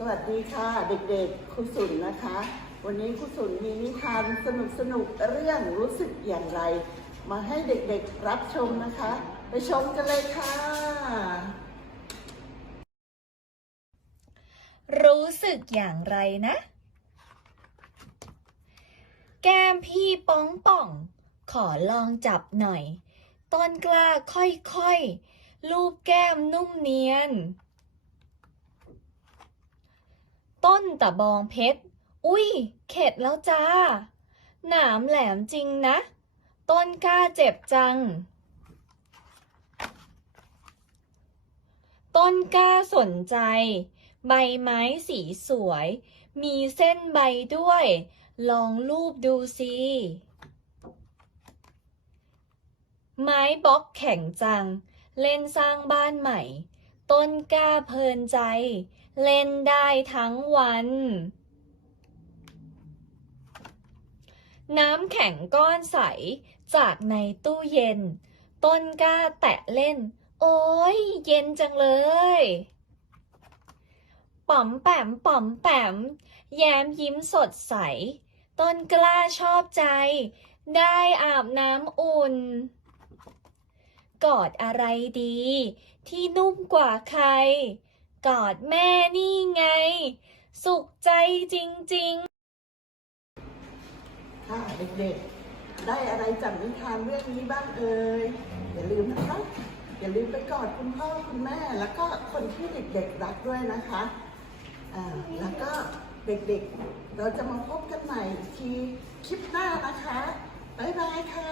สวัสดีค่ะเด็กๆครูสุนนะคะ วันนี้ครูสุนมีนิทานสนุกๆเรื่องรู้สึกอย่างไร มาให้เด็กๆรับชมนะคะ ไปชมกันเลยค่ะ รู้สึกอย่างไรนะ แก้มพี่ป้องป่อง ขอลองจับหน่อย ต้นกล้าค่อยๆลูบแก้มนุ่มเนียน ต้นตะบองเพชร อุ้ย เข็ดแล้วจ้า หนามแหลมจริงนะ ต้นกล้าเจ็บจัง ต้นกล้าสนใจ ใบไม้สีสวย มีเส้นใบด้วย ลองรูปดูสิไม้บล็อกแข็งจัง เล่นสร้างบ้านใหม่ ต้นกล้าเพลินใจ เล่นได้ทั้งวัน น้ำแข็งก้อนใส จากในตู้เย็น ต้นกล้าแตะเล่น โอ้ยเย็นจังเลยป๋อมแปมป๋อมแปม แย้มยิ้มสดใส ต้นกล้าชอบใจ ได้อาบน้ำอุ่น กอดอะไรดี ที่นุ่มกว่าใคร กอดแม่นี่ไง สุขใจจริงๆ ค่ะเด็กๆ ได้อะไรจากนิทานเรื่องนี้บ้างเอ่ย อย่าลืมนะคะ อย่าลืมไปกอดคุณพ่อคุณแม่ แล้วก็คนที่เด็กๆรักด้วยนะคะอ่าแล้วก็เด็กๆ เราจะมาพบกันใหม่ทีคลิปหน้านะคะ บ๊ายบายค่ะ